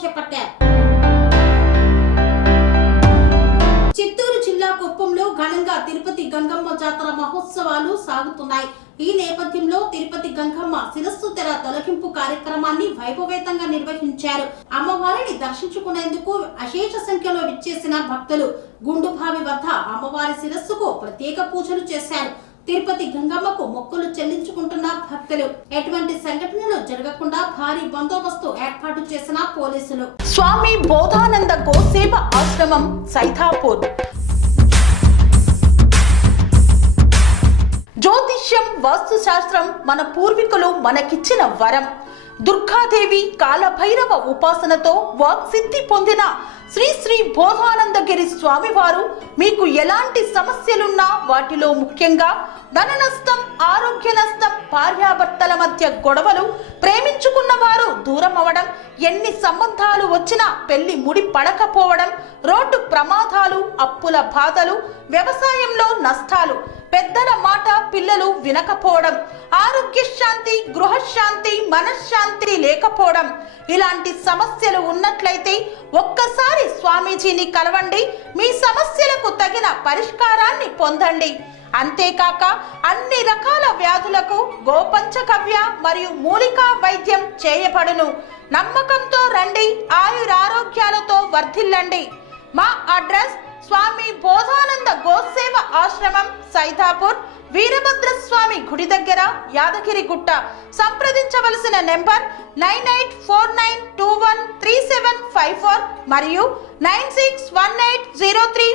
చేపట్టారు. చిత్తూరు జిల్లా కుప్పంలో ఘనంగా తిరుపతి గంగమ్మ జాతర మహోత్సవాలు సాగుతున్నాయి. ఈ నేపథ్యంలో తిరుపతి గంగమ్మ శిరస్సు తెర తొలగింపు కార్యక్రమాన్ని వైభవేతంగా నిర్వహించారు. అమ్మవారిని దర్శించుకునేందుకు అశేష సంఖ్యలో విచ్చేసిన భక్తులు గుండుబావి వద్ద అమ్మవారి శిరస్సుకు ప్రత్యేక పూజలు చేశారు. తిరుపతి గంగమ్మకు మొక్కులు చెల్లించుకుంటున్న భక్తులు ఎటువంటి సంఘటనలు జరగకుండా భారీ బందోబస్తు ఏర్పాటు చేసిన పోలీసులు. స్వామి బోధానంద గోసేవ ఆశ్రమం సైథాపూర్. జ్యోతిష్యం, వాస్తుశాస్త్రం మన పూర్వీకులు మనకిచ్చిన వరం. దుర్గాదేవి, కాలభైరవ ఉపాసనతో వాక్సిద్ధి పొందిన శ్రీ శ్రీ బోధానందగిరి స్వామివారు మీకు ఎలాంటి సమస్యలున్నా, వాటిలో ముఖ్యంగా ధన నష్టం, ఆరోగ్య నష్టం, భార్యాభర్తల మధ్య గొడవలు, ప్రేమించుకున్న వారు దూరం అవడం, ఎన్ని సంబంధాలు వచ్చినా పెళ్లి ముడి పడకపోవడం, రోడ్డు ప్రమాదాలు, అప్పుల బాధలు, వ్యవసాయంలో నష్టాలు, పెద్దల మాట పిల్లలు వినకపోవడం, ఆరోగ్య శాంతి, గృహశాంతి, మనశ్శాంతి లేకపోవడం, ఇలాంటి సమస్యలు ఉన్నట్లయితే ఒక్కసారి స్వామీజీని కలవండి. మీ సమస్యలకు తగిన పరిష్కారాన్ని పొందండి. అంతేకాక అన్ని రకాల వ్యాధులకు గోపంచకవ్య మరియు మూలికా వైద్యం చేయబడును. నమ్మకంతో రండి, ఆయురారోగ్యాలతో వర్ధిల్లండి. మా అడ్రస్ స్వామి బోధానంద గోసేవ ఆశ్రమం సైథాపూర్, వీరభద్రస్వామి గుడి దగ్గర, యాదగిరిగుట్ట. సంప్రదించవలసిన నెంబర్ 9849213754 మరియు 961803